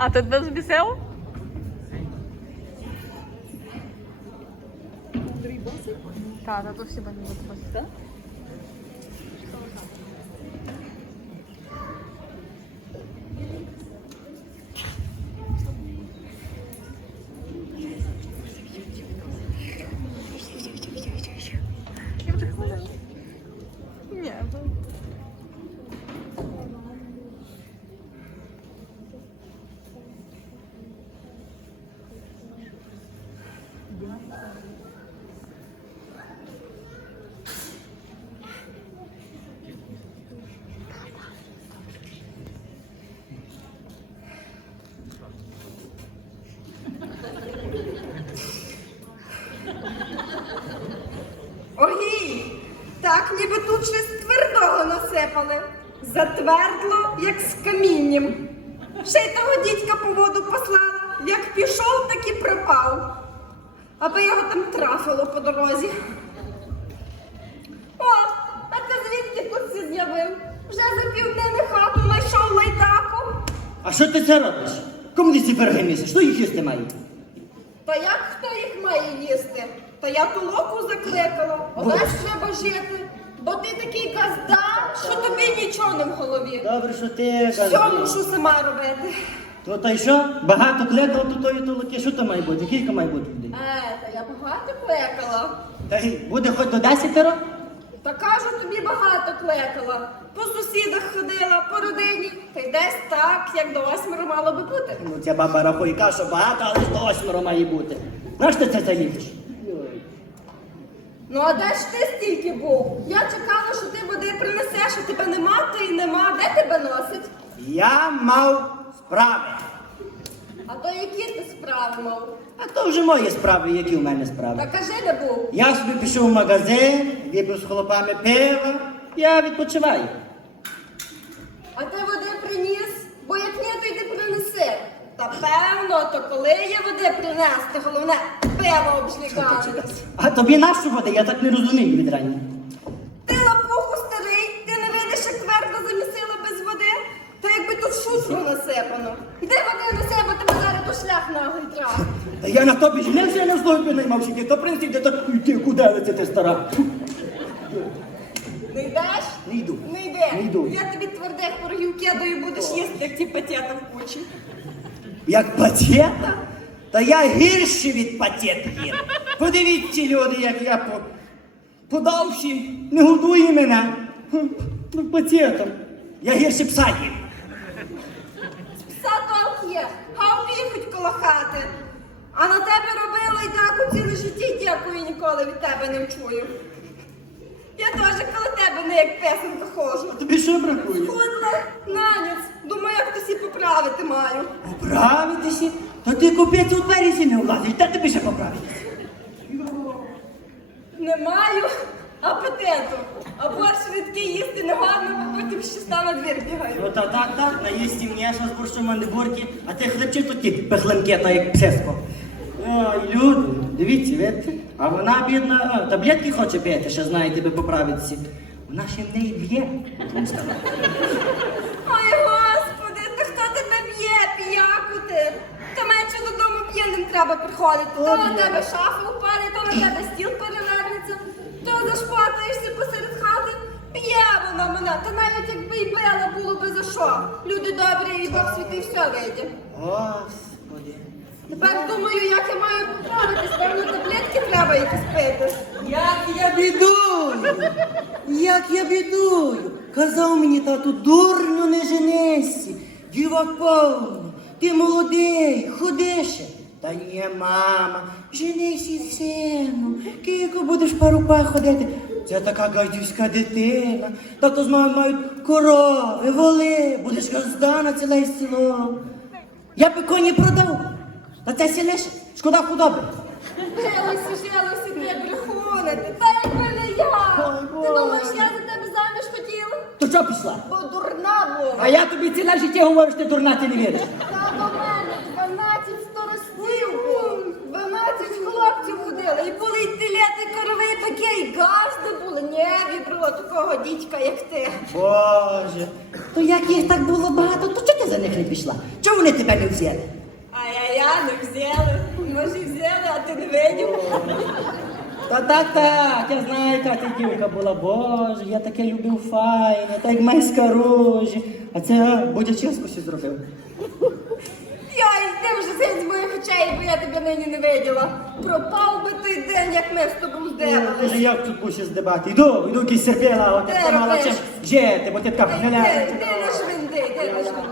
А ти тебе збісив? Так, та то всі бані будуть. Так? Тут щось твердого насипали. Затвердло, як з камінням. Ще й того дідька по воду послала. Як пішов, так і пропав. Аби його там трафило по дорозі. О, а ти звідки тут всі з'явив? Вже за півднини хату знайшов лайдаку. А що ти це робиш? Кому ти ці пироги місиш? Що їх їсти має? Та як хто їх має їсти? Та я ту локу закликала. Олесь треба жити. Бо ти такий газда, що тобі нічого не в голові. Добре, що ти Все мушу сама робити. То та й що? Багато кликало до тої толоки. Що там має бути? Кілька має бути людей? Е, та я багато кликала. Та й буде хоч до десятеро? Та кажу, тобі багато кликала. По сусідах ходила, по родині. Та й десь так, як до восьмеро мало би бути. Ну ця баба рахує, каже, що багато, але до восьмеро має бути. Знаєш ти це заїдеш? Ну а де ж ти стільки був? Я чекала, що ти води принесеш, а тебе нема, то й нема. Де тебе носить? Я мав справи. А то які ти справи мав? А то вже мої справи, які у мене справи. Та кажи, де був. Я собі пішов в магазин, випив з хлопами пиво, я відпочиваю. А ти води приніс, бо як ні, то йди принеси. Та певно, то коли є води принести, головне пиво обжлігати. А тобі нащо води? Я так не розумію від рання. Ти лапуху старий, ти не видиш, як твердо замісила без води, то якби тут шутру насипано. Йди води неси, бо тебе зараз то шлях наглий трав. Та я на тобі женився, я не злою наймав сіти, то принеси, де то йти, куди лице ти стара? Не йдеш? Не йду. Не йди. Не йду. Я тобі твердих порогів кидаю, будеш їсти, як ті патята в кучі. Як пацієнта? Та я гірший від пацієнта є. Подивіться, люди, як я по... подавши, не годує мене. Ну, пацієнтом. Я гірше пса їм. Пса толк є, гавкає хоч коло хати. А на тебе робила й таку ціле життя, дякую, ніколи від тебе не вчую. Я теж коло тебе не як песенка ходжу. Тобі що бракує? Сходила на ніц, думаю, як хтось і поправити маю. Поправитися? Та ти купець у двері сі не влазить, та тобі ще поправитися. Не маю апетиту. А борщ рідкий їсти не гарно, бо потім ще став двір бігаю. Ну та так, так, наїсти м'ясо з борщом мандибурки, а ти хлебчи тут ті пехленки, та як псеско. Ой, люди, дивіться, видите? А вона, бідна, а, таблетки хоче пити, ще знає тебе поправитися. Вона ще в неї б'є. Ой, господи, та хто тебе б'є, піяку ти? Та менше додому п'яним треба приходити. То на тебе шафа впаде, то на тебе стіл перевернеться, то зашпатаєшся посеред хати. Б'є вона мене, та навіть якби й била, було би за що. Люди добрі і Бог святий все вийде. Господи. Тепер думаю, як я маю поправитись, певно, таблетки треба якісь пити. Як я бідую! Як я бідую! Казав мені тату, дурню не женися, дівок повно, ти молодий, ходише. Та ні, мама, женися, сину, кілько будеш по руках ходити. Це така гадюська дитина. Тато з мамою мають корови, воли, будеш газда на ціле село. Я би коні продав. Та це сілеше, шкода худоби. Жилося, жилося, ти брехунити, та якби не я. Ой, Ти думаєш, я за тебе заміж хотіла? То що пішла? Бо дурна була. А я тобі ціле життя говорю, що ти дурна, ти не віриш. Та до мене 12 старостів було, 12 хлопців ходили, і були й телети газди були, не відро такого дідька, як ти. Боже, то як їх так було багато, то чого ти за них не пішла? Чого вони тебе не взяли? Взяли. Може, і взяли, а ти не видів. Та так, так, я знаю, яка ти дівка була. Боже, я таке любив файне, так майська рожі. А це Бодя ческу ще зробив. Йой, ти вже сидь з моїх очей, бо я тебе нині не виділа. Пропав би той день, як ми з тобою Боже, здивились. як тут будеш здебати? Йду, йду якийсь серпіла, от Де ти мала робиш? чим жити, бо ти така Ти гниля. ти не швинди, ти не швинди.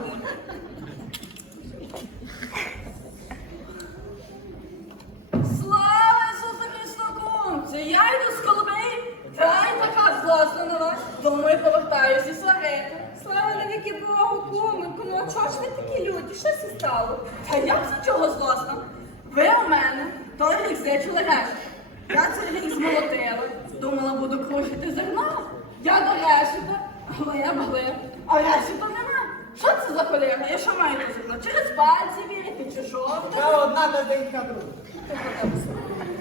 Слава Ісусу Христу Кум! Це я йду з колби, та й злосна на вас. Думаю, повертаюся із сварити. Слава навіки Богу, кумику, ну а чого ж ви такі люди? Що це стало? Та як за чого злосна? Ви у мене той рік зечули решт. Я цей рік змолотила. Думала, буду крушити зерно. Я до решета, але я балив. А решета нема. Що це за колега? Я що маю до зерно? Через пальці вірити чи що? одна та денька друга.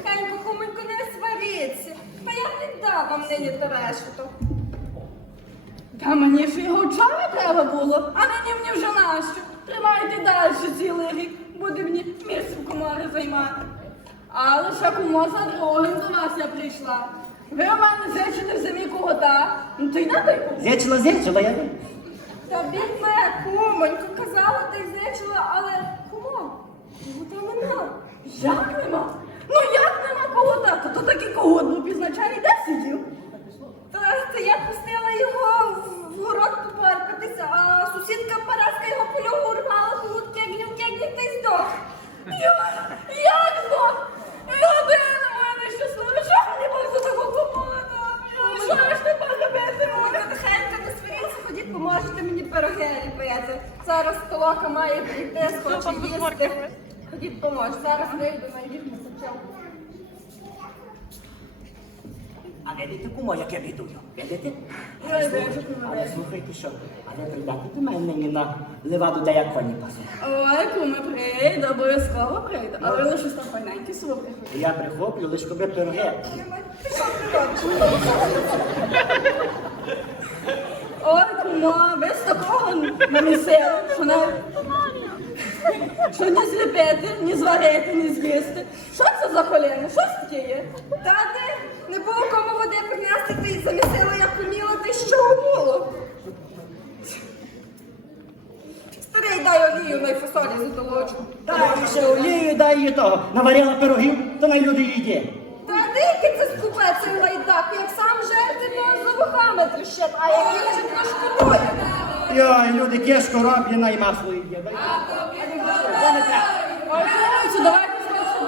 Хай куменько не сваріться. Та я дам вам нині те. Та мені ж його вчора треба було, а нині мені вже нащо. Тримайте далі цілий рік, буде мені місце в коморі займати. Але ще кумо за другим до вас я прийшла. Ви у мене зечите в зимі когота, ну то й на той кому. Зечила, зечила, я не. Та бігме, кумонько, казала, ти зечила, але кумо? Його там нема. Як нема? Ну як нема когота? То, то такий когот був пізначальний, де сидів? Та, та я пустила його в, город попаркатися, а сусідка Параска його польову урвала, кегнів, кегнів та й здох. Я, як здох? Мене що мені Бог за такого комода? Що ж тепер робити можна? Тихенько, не сваріться, ходіть, поможете мені пироги ліпити. Зараз толока має прийти, схоче їсти. Ходіть, помож. Зараз вийду, А видите, кумо, як я бідую? Кумо, Але бачу. слухайте що, але прийдете до мене нині на леваду, де я коні пасу. Ой, куме, прийду, обов'язково прийду. Але ви лише там файненькі слухи. Я прихоплю, лиш коби пироги. Ти ти? Ой, кума, ви з такого намісили, що не... Що не зліпити, ні зварити, ні з'їсти. Що це за коліна? Що це таке є? Та де? Не було кому води принести, ти замісила, як поміла, ти що було? Старий, дай олію на фасолі затолочу. Дай ще олію, дай їй того. Наварила пирогів, то най люди їдять. Та дикий це скупе цей лайдак, як сам жерти, то за вухами тріщить, а як іншим не шкодує. Йой, люди кешко роблять, на й масло їдять. Ой, хлопці, давайте скоріше.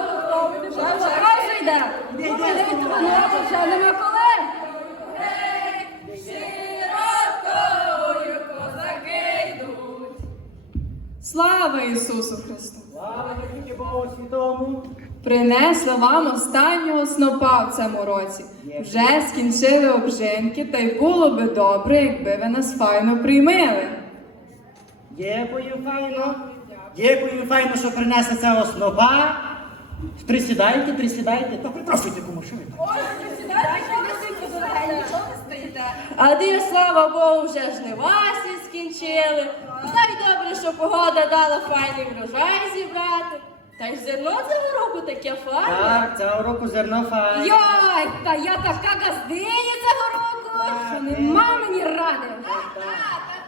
Вже вже вже йде. Дивіться, воно вже нема коли. Широкою козаки йдуть. Слава Ісусу Христу! Слава навіки Богу святому. Принесла вам останнього снопа в цьому році. Вже скінчили обжинки, та й було би добре, якби ви нас файно приймили. Дякую, файно. Дякую, файно, що принесли цього снопа. Присідайте, присідайте. Та припрошуйте, кому що ви так. Ой, нічого не стоїте. А де, слава Богу, вже жнива всі скінчили. Та й добре, що погода дала файний врожай зібрати. Та й зерно цього року таке файне. Так, цього року зерно файне. Йой, та я така газдиня цього року, що нема мені ради. Та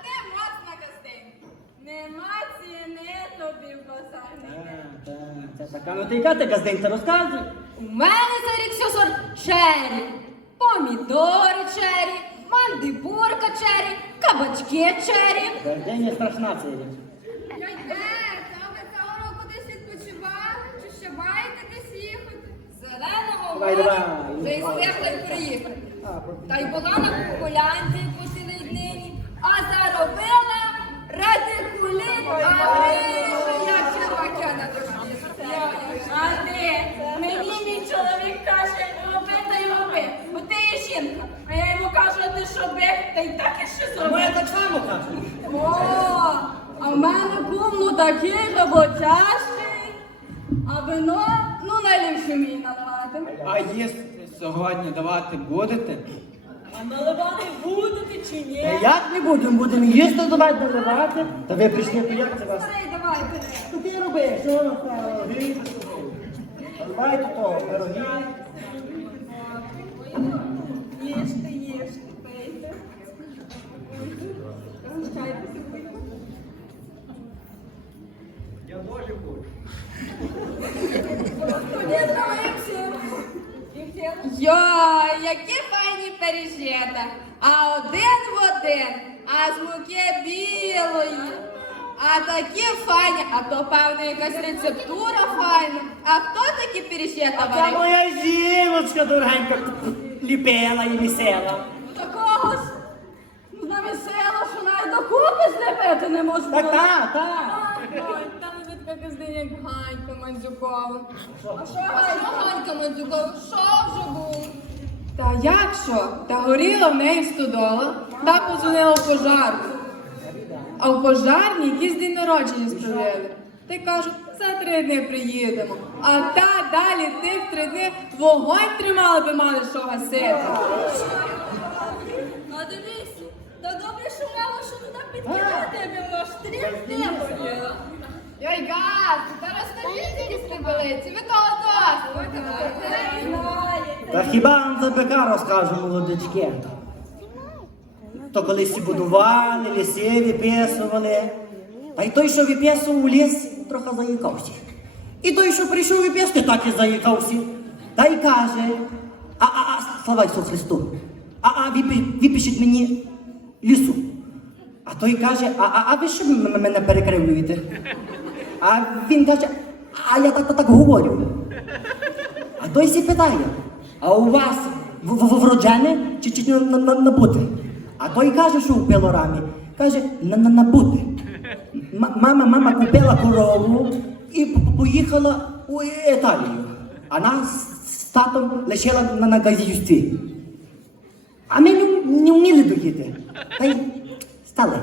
ти моцна гостинка. Нема ціни тобі в базарі. Так, так, це така, ну ти яка ти газденька, розказуй. У мене цей рік все сорт чері. Помідори чері, мандибурка чері, кабачки чері. Газденя страшна їхати? Зеленого Давай, давай. вже й стихли приїхати. Та й була на кукулянці по цілій днині, а заробила радикуліт, а гриша, як червака на душі. Мені мій чоловік каже, роби та й роби, бо ти є жінка. А я йому кажу, а ти що бих, та й так і ще Ну, я так само кажу. О, а в мене кум, ну такий роботящий, а вино, ну найліпше мій наливати. А є сьогодні давати будете? А наливати будете чи ні? Та як не будемо, будемо їсти давати наливати. Та ви прийшли, то вас? Давай, бери. Що ти робиш? Що ви? Давайте то, пироги. Їжте, їжте, пийте. Я налився. Йой, які файні пиріжета. А один в один, а з муки білої. А такі файні, а то певно якась рецептура файна. А хто такі пиріжета Та варить? моя жіночка дорогенька ліпила і місела. Такого ж на весело, що навіть докупи злепити не можу. Так, так, там ви така каздиня, як Ганька Мандзюкова. А що Ганька Мандзюкова? Що вже було? Та як що? Та горіла в неї стодола, та позвонила в пожарну. А в пожарні якийсь день народження справили. Та й кажуть, за три дні приїдемо. А та далі тих три дні вогонь тримали би мали що гасити. А дивись, та добре, що мало, що туди підкидати, бо воно ж тріп не боліло. Йой, газ, та розставіть ці стрибалиці, ви того досить. Та хіба вам за бика розкажу, молодички? То колись і будували, ліси виписували. Та й той, що виписував ліс, трохи заїкався. І той, що прийшов виписати, так і заїкався. Та й каже, а, а, а, слава Ісусу Христу, а, а випишіть мені лісу. А той каже, а, а, а ви що мене перекривлюєте? А він каже, а я так, так, говорю. А той сі питає, а у вас в- в- вроджене чи, чи на, на, набуте? А той каже, що у пилорамі. Каже, на, на, набуте. Мама, мама купила корову і поїхала у Італію. А нас з татом лишила на, на газівстві. А ми не, не вміли доїти. Та й стали.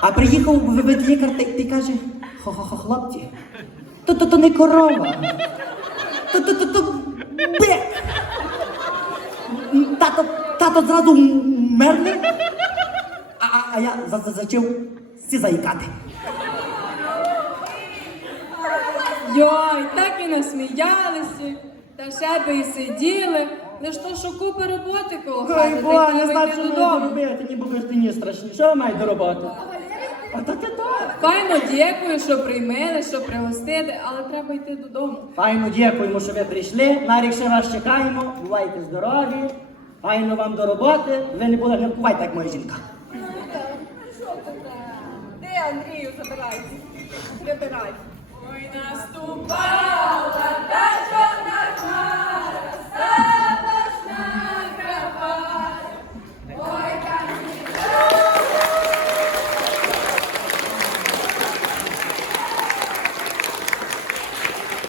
А приїхав в лікар та й каже, хо-хо-хо, хлопці, то, то, то не корова. То, то, то, то бик. Тато, тато зразу мерли, а, я за, за, зачав всі заїкати. Йой, так і насміялися, та ще би і сиділи. Лиш то, що купа роботи коло хати, та й не знаю, що додому. робити, ні буде стіні страшні. Що я маю до роботи? А так і так. Файно дякую, що приймели, що пригостили, але треба йти додому. Файно дякуємо, що ви прийшли. На рік ще вас чекаємо. Бувайте здорові. Файно вам до роботи. Ви не були гнівкувати, як моя жінка. Давай, Андрію, забирай. Прибирай. Ой, наступала та